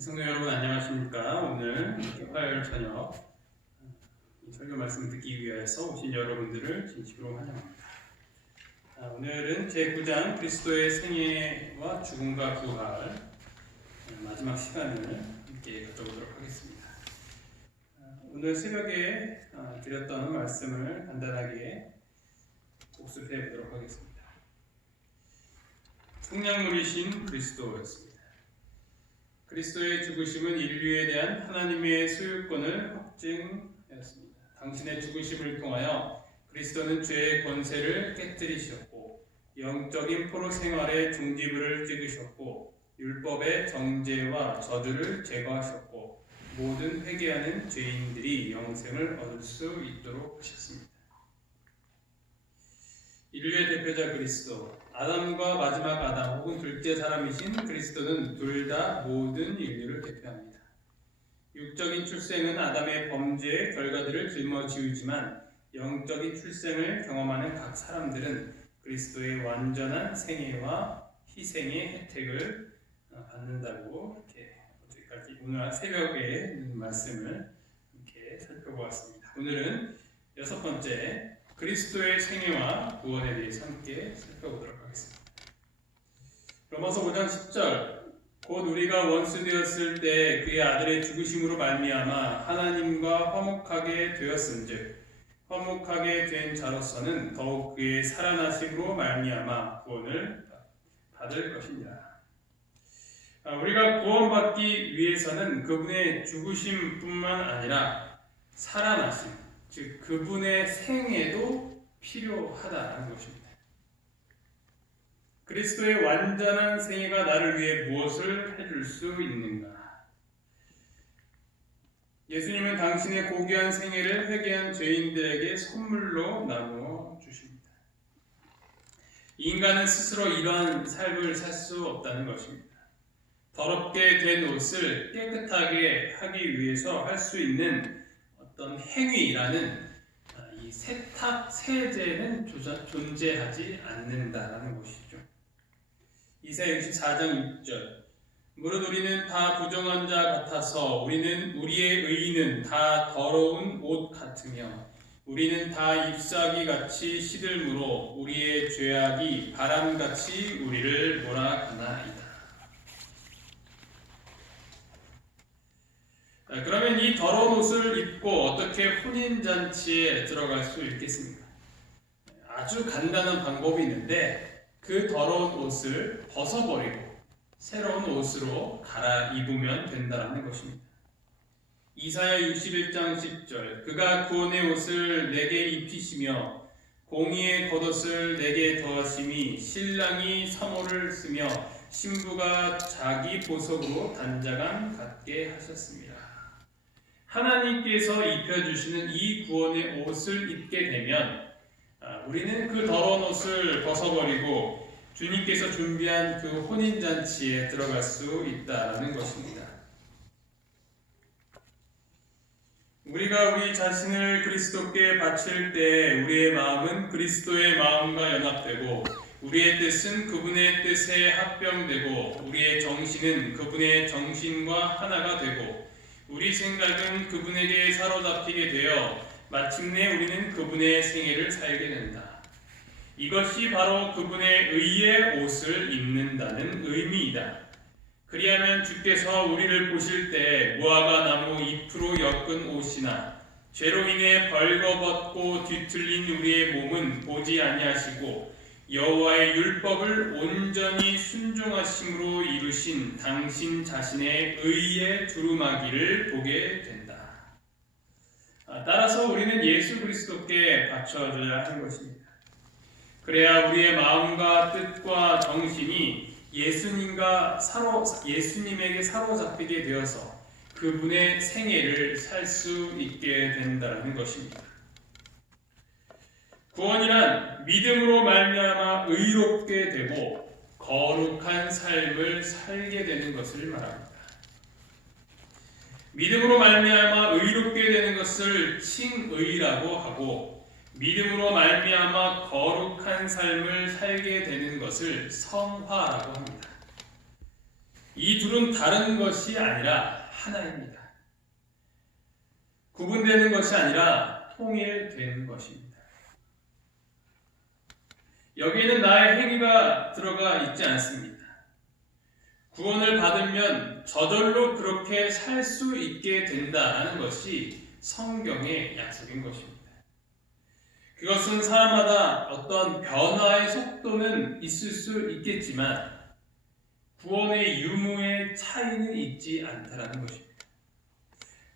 성도 여러분 안녕하십니까? 오늘 화요일 저녁 이 설교 말씀 듣기 위해서 오신 여러분들을 진심으로 환영합니다. 오늘은 제9장 그리스도의 생애와 죽음과 부활 마지막 시간을 함께 가져보도록 하겠습니다. 오늘 새벽에 드렸던 말씀을 간단하게 복습해 보도록 하겠습니다. 성령물이신 그리스도였습니다. 그리스도의 죽으심은 인류에 대한 하나님의 소유권을 확증하였습니다. 당신의 죽으심을 통하여 그리스도는 죄의 권세를 깨뜨리셨고 영적인 포로 생활의 종지부를 찍으셨고 율법의 정죄와 저주를 제거하셨고 모든 회개하는 죄인들이 영생을 얻을 수 있도록 하셨습니다. 인류의 대표자 그리스도, 아담과 마지막 아담 혹은 둘째 사람이신 그리스도는 둘 다 모든 인류를 대표합니다. 육적인 출생은 아담의 범죄의 결과들을 짊어지우지만 영적인 출생을 경험하는 각 사람들은 그리스도의 완전한 생애와 희생의 혜택을 받는다고 이렇게 어제까지 오늘 새벽에 말씀을 이렇게 살펴보았습니다. 오늘은 6번째 그리스도의 생애와 구원에 대해서 함께 살펴보도록 하겠습니다. 로마서 5장 10절 곧 우리가 원수 되었을 때 그의 아들의 죽으심으로 말미암아 하나님과 화목하게 되었은즉 화목하게 된 자로서는 더욱 그의 살아나심으로 말미암아 구원을 받을 것이니라. 우리가 구원받기 위해서는 그분의 죽으심뿐만 아니라 살아나심, 즉 그분의 생애도 필요하다는 것입니다. 그리스도의 완전한 생애가 나를 위해 무엇을 해줄 수 있는가? 예수님은 당신의 고귀한 생애를 회개한 죄인들에게 선물로 나누어 주십니다. 인간은 스스로 이러한 삶을 살 수 없다는 것입니다. 더럽게 된 옷을 깨끗하게 하기 위해서 할 수 있는 어떤 행위라는 이 세탁 세제는 존재하지 않는다라는 것이죠. 이사야 64장 6절 무릇 우리는 다 부정한 자 같아서 우리의 의인은 다 더러운 옷 같으며 우리는 다 잎사귀 같이 시들므로 우리의 죄악이 바람같이 우리를 몰아가나이다. 그러면 이 더러운 옷을 입고 어떻게 혼인잔치에 들어갈 수 있겠습니까? 아주 간단한 방법이 있는데 그 더러운 옷을 벗어버리고 새로운 옷으로 갈아입으면 된다는 것입니다. 이사야 61장 10절 그가 구원의 옷을 내게 입히시며 공의의 겉옷을 내게 더하심이 신랑이 선호를 쓰며 신부가 자기 보석으로 단자감 갖게 하셨습니다. 하나님께서 입혀주시는 이 구원의 옷을 입게 되면 우리는 그 더러운 옷을 벗어버리고 주님께서 준비한 그 혼인잔치에 들어갈 수 있다는 것입니다. 우리가 우리 자신을 그리스도께 바칠 때 우리의 마음은 그리스도의 마음과 연합되고 우리의 뜻은 그분의 뜻에 합병되고 우리의 정신은 그분의 정신과 하나가 되고 우리 생각은 그분에게 사로잡히게 되어 마침내 우리는 그분의 생애를 살게 된다. 이것이 바로 그분의 의의 옷을 입는다는 의미이다. 그리하면 주께서 우리를 보실 때 무화과 나무 잎으로 엮은 옷이나 죄로 인해 벌거벗고 뒤틀린 우리의 몸은 보지 아니하시고 여호와의 율법을 온전히 순종하심으로 이루신 당신 자신의 의의 두루마기를 보게 된다. 따라서 우리는 예수 그리스도께 바쳐줘야 하는 것입니다. 그래야 우리의 마음과 뜻과 정신이 예수님에게 사로잡히게 되어서 그분의 생애를 살 수 있게 된다는 것입니다. 구원이란 믿음으로 말미암아 의롭게 되고 거룩한 삶을 살게 되는 것을 말합니다. 믿음으로 말미암아 의롭게 되는 것을 칭의라고 하고 믿음으로 말미암아 거룩한 삶을 살게 되는 것을 성화라고 합니다. 이 둘은 다른 것이 아니라 하나입니다. 구분되는 것이 아니라 통일된 것입니다. 여기에는 나의 행위가 들어가 있지 않습니다. 구원을 받으면 저절로 그렇게 살 수 있게 된다는 것이 성경의 약속인 것입니다. 그것은 사람마다 어떤 변화의 속도는 있을 수 있겠지만 구원의 유무의 차이는 있지 않다는 것입니다.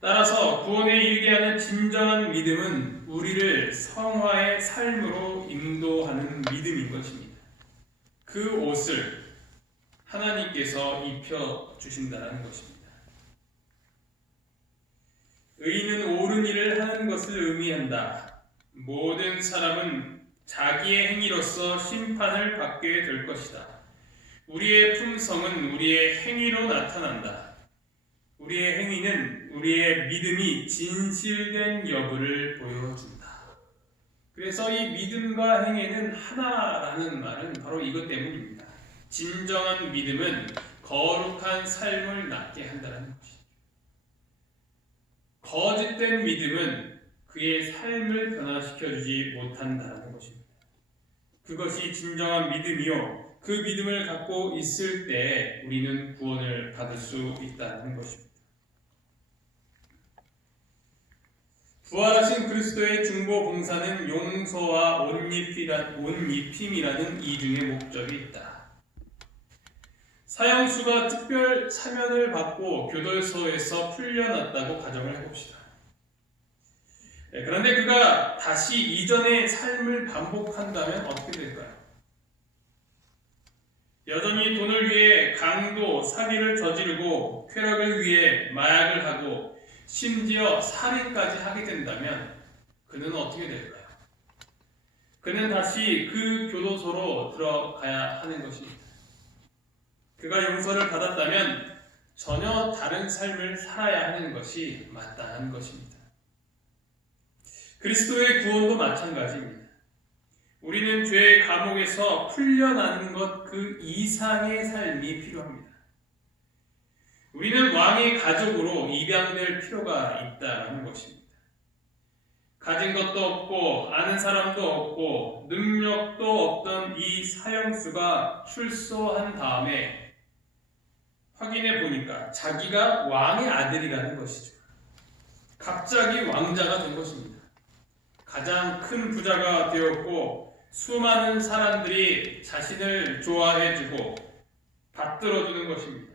따라서 구원에 이르게 하는 진정한 믿음은 우리를 성화의 삶으로 인도하는 믿음인 것입니다. 그 옷을 하나님께서 입혀주신다는 것입니다. 의인은 옳은 일을 하는 것을 의미한다. 모든 사람은 자기의 행위로서 심판을 받게 될 것이다. 우리의 품성은 우리의 행위로 나타난다. 우리의 행위는 우리의 믿음이 진실된 여부를 보여준다. 그래서 이 믿음과 행위는 하나라는 말은 바로 이것 때문입니다. 진정한 믿음은 거룩한 삶을 낳게 한다는 것입니다. 거짓된 믿음은 그의 삶을 변화시켜주지 못한다는 것입니다. 그것이 진정한 믿음이요, 그 믿음을 갖고 있을 때 우리는 구원을 받을 수 있다는 것입니다. 부활하신 그리스도의 중보 봉사는 용서와 옷입힘이라는 이중의 목적이 있다. 사형수가 특별 사면을 받고 교도소에서 풀려났다고 가정을 해봅시다. 그런데 그가 다시 이전의 삶을 반복한다면 어떻게 될까요? 여전히 돈을 위해 강도, 사기를 저지르고 쾌락을 위해 마약을 하고 심지어 살인까지 하게 된다면 그는 어떻게 될까요? 그는 다시 그 교도소로 들어가야 하는 것입니다. 그가 용서를 받았다면 전혀 다른 삶을 살아야 하는 것이 마땅한 것입니다. 그리스도의 구원도 마찬가지입니다. 우리는 죄의 감옥에서 풀려나는 것 그 이상의 삶이 필요합니다. 우리는 왕의 가족으로 입양될 필요가 있다는 것입니다. 가진 것도 없고 아는 사람도 없고 능력도 없던 이 사형수가 출소한 다음에 확인해 보니까 자기가 왕의 아들이라는 것이죠. 갑자기 왕자가 된 것입니다. 가장 큰 부자가 되었고 수많은 사람들이 자신을 좋아해주고 받들어주는 것입니다.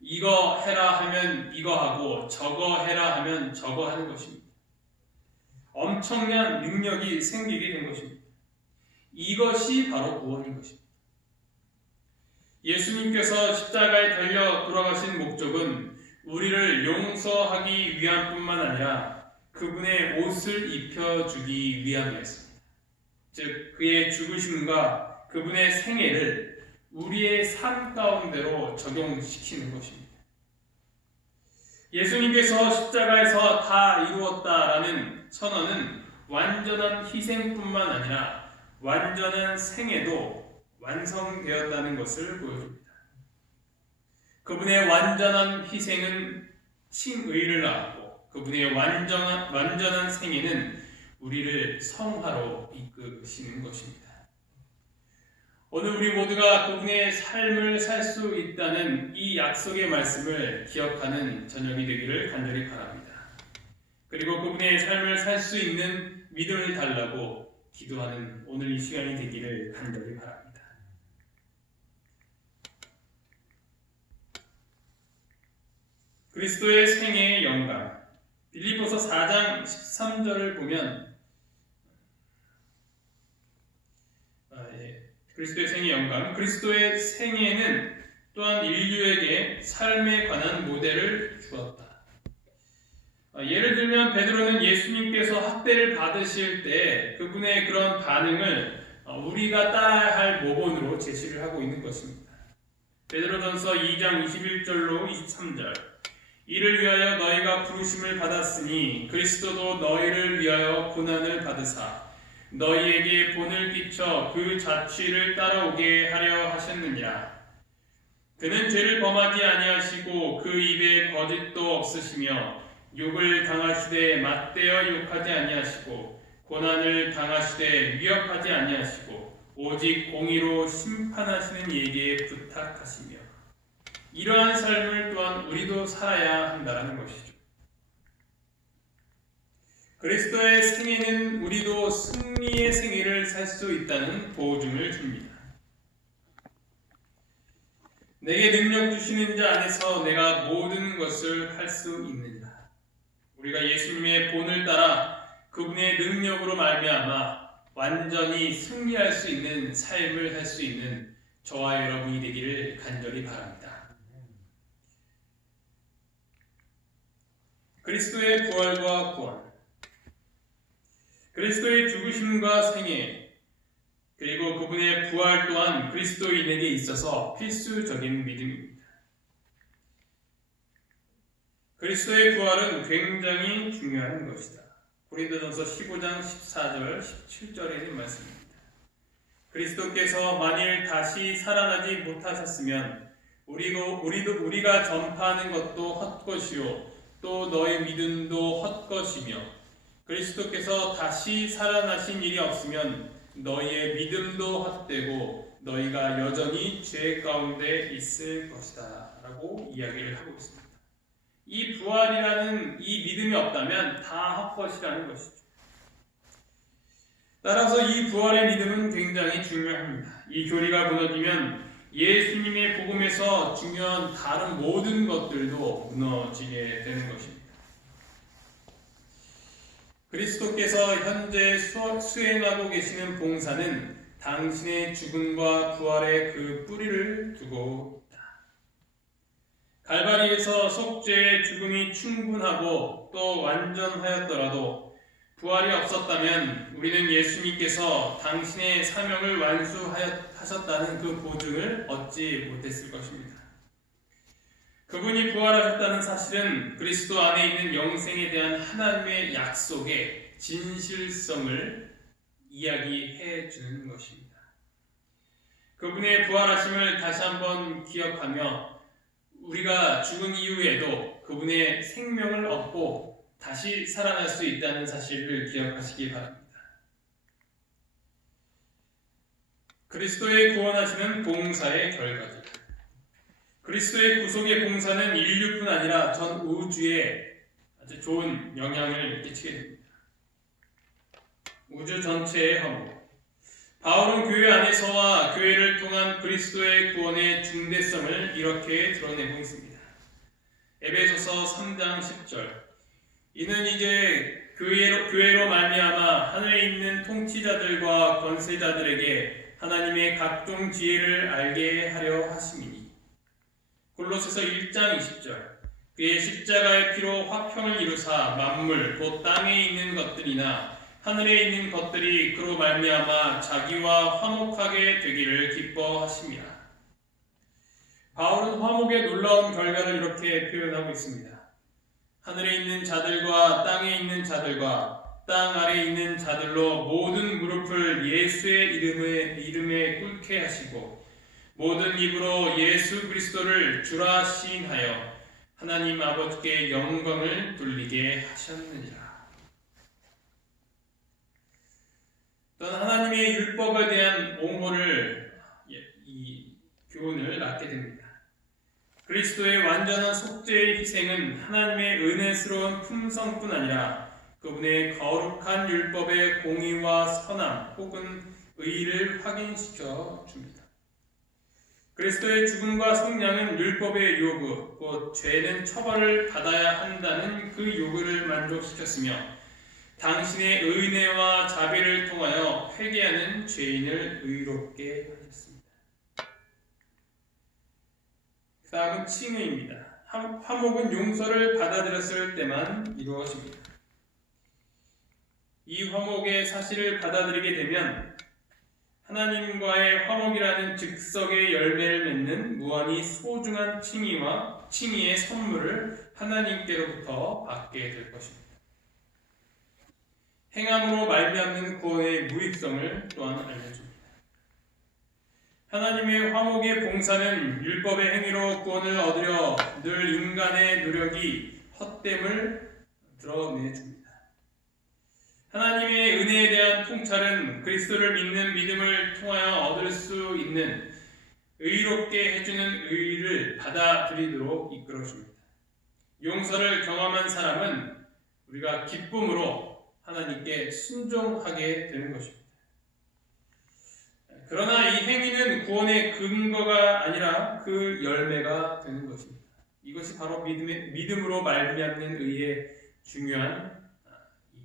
이거 해라 하면 이거 하고 저거 해라 하면 저거 하는 것입니다. 엄청난 능력이 생기게 된 것입니다. 이것이 바로 구원인 것입니다. 예수님께서 십자가에 달려 돌아가신 목적은 우리를 용서하기 위함뿐만 아니라 그분의 옷을 입혀주기 위함이었습니다. 즉 그의 죽으심과 그분의 생애를 우리의 삶 가운데로 적용시키는 것입니다. 예수님께서 십자가에서 다 이루었다라는 선언은 완전한 희생뿐만 아니라 완전한 생애도 완성되었다는 것을 보여줍니다. 그분의 완전한 희생은 칭의를 낳았고 그분의 완전한 생애는 우리를 성화로 이끄시는 것입니다. 오늘 우리 모두가 그분의 삶을 살 수 있다는 이 약속의 말씀을 기억하는 저녁이 되기를 간절히 바랍니다. 그리고 그분의 삶을 살 수 있는 믿음을 달라고 기도하는 오늘 이 시간이 되기를 간절히 바랍니다. 그리스도의 생애의 영광. 빌립보서 4장 13절을 보면 그리스도의 생애의 영광, 그리스도의 생애는 또한 인류에게 삶에 관한 모델을 주었다. 예를 들면 베드로는 예수님께서 학대를 받으실 때 그분의 그런 반응을 우리가 따라야 할 모본으로 제시를 하고 있는 것입니다. 베드로전서 2장 21절로 23절. 이를 위하여 너희가 부르심을 받았으니 그리스도도 너희를 위하여 고난을 받으사 너희에게 본을 끼쳐 그 자취를 따라오게 하려 하셨느니라. 그는 죄를 범하지 아니하시고 그 입에 거짓도 없으시며 욕을 당하시되 맞대어 욕하지 아니하시고 고난을 당하시되 위협하지 아니하시고 오직 공의로 심판하시는 이에게 부탁하시며 이러한 삶을 또한 우리도 살아야 한다는 것이죠. 그리스도의 생애는 우리도 승리의 생애를 살 수 있다는 보증을 줍니다. 내게 능력 주시는 자 안에서 내가 모든 것을 할 수 있느니라. 우리가 예수님의 본을 따라 그분의 능력으로 말미암아 완전히 승리할 수 있는 삶을 살 수 있는 저와 여러분이 되기를 간절히 바랍니다. 그리스도의 부활과 구원, 그리스도의 죽으심과 생애, 그리고 그분의 부활 또한 그리스도인에게 있어서 필수적인 믿음입니다. 그리스도의 부활은 굉장히 중요한 것이다. 고린도전서 15장 14절 17절에 있는 말씀입니다. 그리스도께서 만일 다시 살아나지 못하셨으면 우리가 전파하는 것도 헛것이요 또 너의 믿음도 헛것이며 그리스도께서 다시 살아나신 일이 없으면 너희의 믿음도 헛되고 너희가 여전히 죄 가운데 있을 것이다 라고 이야기를 하고 있습니다. 이 부활이라는 이 믿음이 없다면 다 헛것이라는 것이죠. 따라서 이 부활의 믿음은 굉장히 중요합니다. 이 교리가 무너지면 예수님의 복음에서 중요한 다른 모든 것들도 무너지게 되는 것입니다. 그리스도께서 현재 수행하고 계시는 봉사는 당신의 죽음과 부활의 그 뿌리를 두고 있다. 갈바리에서 속죄의 죽음이 충분하고 또 완전하였더라도 부활이 없었다면 우리는 예수님께서 당신의 사명을 완수하셨다는 그 보증을 얻지 못했을 것입니다. 그분이 부활하셨다는 사실은 그리스도 안에 있는 영생에 대한 하나님의 약속의 진실성을 이야기해 주는 것입니다. 그분의 부활하심을 다시 한번 기억하며 우리가 죽은 이후에도 그분의 생명을 얻고 다시 살아날 수 있다는 사실을 기억하시기 바랍니다. 그리스도의 구원하시는 봉사의 결과죠. 그리스도의 구속의 봉사는 인류뿐 아니라 전 우주에 아주 좋은 영향을 끼치게 됩니다. 우주 전체의 화목. 바울은 교회 안에서와 교회를 통한 그리스도의 구원의 중대성을 이렇게 드러내고 있습니다. 에베소서 3장 10절. 이는 이제 교회로 말미암아 하늘에 있는 통치자들과 권세자들에게 하나님의 각종 지혜를 알게 하려 하심이니. 골로새서 1장 20절. 그의 십자가의 피로 화평을 이루사 만물 곧 땅에 있는 것들이나 하늘에 있는 것들이 그로 말미암아 자기와 화목하게 되기를 기뻐하심이라. 바울은 화목의 놀라운 결과를 이렇게 표현하고 있습니다. 하늘에 있는 자들과 땅에 있는 자들과 땅 아래에 있는 자들로 모든 무릎을 예수의 이름에 꿇게 하시고 모든 입으로 예수 그리스도를 주라 시인하여 하나님 아버지께 영광을 돌리게 하셨느니라. 또한 하나님의 율법에 대한 옹호를 이 교훈을 낳게 됩니다. 그리스도의 완전한 속죄의 희생은 하나님의 은혜스러운 품성뿐 아니라 그분의 거룩한 율법의 공의와 선함 혹은 의를 확인시켜 줍니다. 그리스도의 죽음과 속량은 율법의 요구, 곧 죄는 처벌을 받아야 한다는 그 요구를 만족시켰으며 당신의 은혜와 자비를 통하여 회개하는 죄인을 의롭게 하셨습니다. 그 다음은 칭의입니다. 화목은 용서를 받아들였을 때만 이루어집니다. 이 화목의 사실을 받아들이게 되면 하나님과의 화목이라는 즉석의 열매를 맺는 무한히 소중한 칭의의 선물을 하나님께로부터 받게 될 것입니다. 행함으로 말미암는 구원의 무익성을 또한 알려줍니다. 하나님의 화목의 봉사는 율법의 행위로 구원을 얻으려 늘 인간의 노력이 헛됨을 드러내줍니다. 하나님의 은혜에 대한 통찰은 그리스도를 믿는 믿음을 통하여 얻을 수 있는 의롭게 해주는 의를 받아들이도록 이끌어줍니다. 용서를 경험한 사람은 우리가 기쁨으로 하나님께 순종하게 되는 것입니다. 그러나 이 행위는 구원의 근거가 아니라 그 열매가 되는 것입니다. 이것이 바로 믿음으로 말미암는 의의 중요한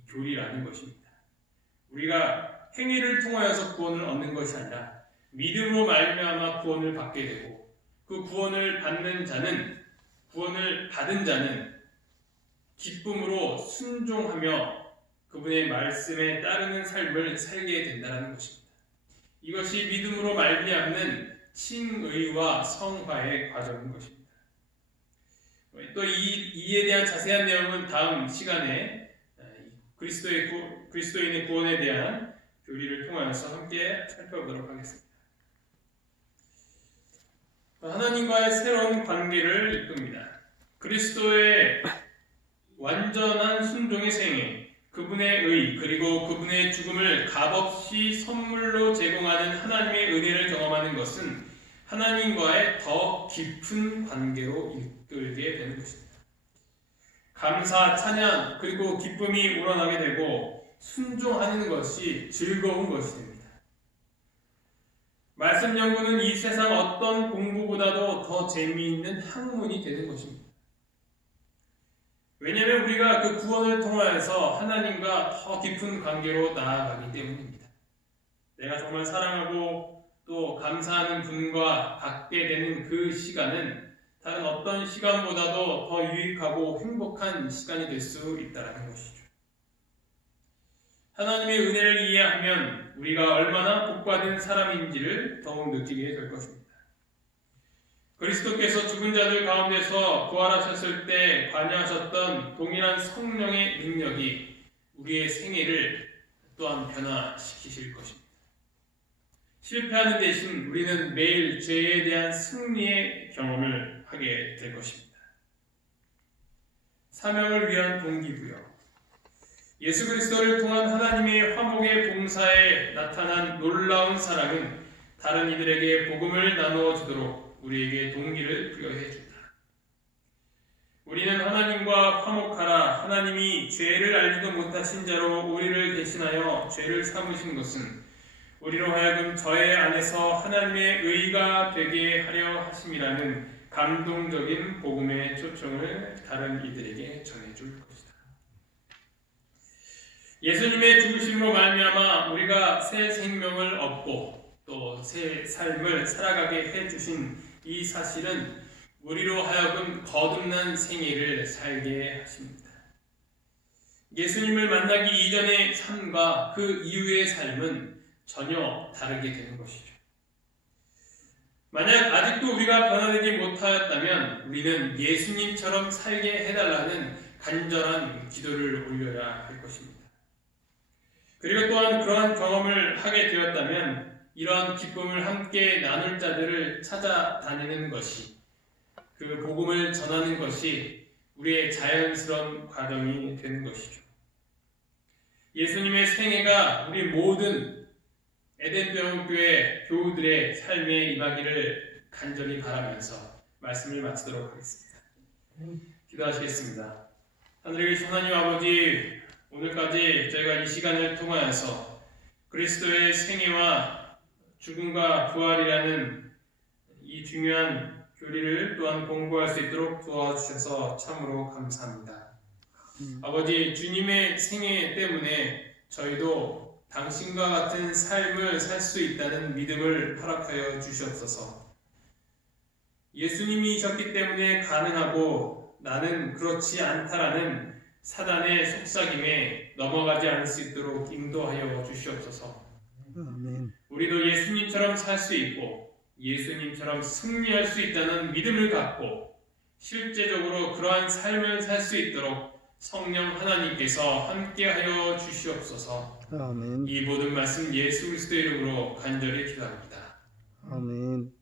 교리라는 것입니다. 우리가 행위를 통하여서 구원을 얻는 것이 아니라 믿음으로 말미암아 구원을 받게 되고 그 구원을 받은 자는 기쁨으로 순종하며 그분의 말씀에 따르는 삶을 살게 된다는 것입니다. 이것이 믿음으로 말미암는 칭의와 성화의 과정인 것입니다. 또 이에 대한 자세한 내용은 다음 시간에 그리스도인의 구원에 대한 교리를 통하여서 함께 살펴보도록 하겠습니다. 하나님과의 새로운 관계를 이끕니다. 그리스도의 완전한 순종의 생애, 그분의 의, 그리고 그분의 죽음을 값없이 선물로 제공하는 하나님의 은혜를 경험하는 것은 하나님과의 더 깊은 관계로 이끌게 되는 것입니다. 감사, 찬양, 그리고 기쁨이 우러나게 되고 순종하는 것이 즐거운 것이 됩니다. 말씀 연구는 이 세상 어떤 공부보다도 더 재미있는 학문이 되는 것입니다. 왜냐하면 우리가 그 구원을 통하여서 하나님과 더 깊은 관계로 나아가기 때문입니다. 내가 정말 사랑하고 또 감사하는 분과 갖게 되는 그 시간은 다른 어떤 시간보다도 더 유익하고 행복한 시간이 될 수 있다는 것이죠. 하나님의 은혜를 이해하면 우리가 얼마나 복받은 사람인지를 더욱 느끼게 될 것입니다. 그리스도께서 죽은 자들 가운데서 부활하셨을 때 관여하셨던 동일한 성령의 능력이 우리의 생애를 또한 변화시키실 것입니다. 실패하는 대신 우리는 매일 죄에 대한 승리의 경험을 하게 될 것입니다. 사명을 위한 동기부여. 예수 그리스도를 통한 하나님의 화목의 봉사에 나타난 놀라운 사랑은 다른 이들에게 복음을 나누어 주도록 우리에게 동기를 부여해 준다. 우리는 하나님과 화목하라. 하나님이 죄를 알지도 못하신 자로 우리를 대신하여 죄를 삼으신 것은 우리로 하여금 저의 안에서 하나님의 의가 되게 하려 하심이라는 감동적인 복음의 초청을 다른 이들에게 전해줄 것이다. 예수님의 죽으심으로 말미암아 우리가 새 생명을 얻고 또 새 삶을 살아가게 해주신 이 사실은 우리로 하여금 거듭난 생애를 살게 하십니다. 예수님을 만나기 이전의 삶과 그 이후의 삶은 전혀 다르게 되는 것이죠. 만약 아직도 우리가 변화되지 못하였다면 우리는 예수님처럼 살게 해달라는 간절한 기도를 올려야 할 것입니다. 그리고 또한 그러한 경험을 하게 되었다면 이러한 기쁨을 함께 나눌 자들을 찾아다니는 것이, 그 복음을 전하는 것이 우리의 자연스러운 과정이 되는 것이죠. 예수님의 생애가 우리 모든 에덴병교회 교우들의 삶에 임하기를 간절히 바라면서 말씀을 마치도록 하겠습니다. 기도하시겠습니다. 하늘에 계신 하나님 아버지, 오늘까지 저희가 이 시간을 통하여서 그리스도의 생애와 죽음과 부활이라는 이 중요한 교리를 또한 공부할 수 있도록 도와주셔서 참으로 감사합니다. 아버지, 주님의 생애 때문에 저희도 당신과 같은 삶을 살 수 있다는 믿음을 허락하여 주시옵소서. 예수님이셨기 때문에 가능하고 나는 그렇지 않다라는 사단의 속삭임에 넘어가지 않을 수 있도록 인도하여 주시옵소서. 아멘. 우리도 예수님처럼 살 수 있고 예수님처럼 승리할 수 있다는 믿음을 갖고 실제적으로 그러한 삶을 살 수 있도록 성령 하나님께서 함께하여 주시옵소서. 아멘. 이 모든 말씀 예수 그리스도 이름으로 간절히 기도합니다. 아멘.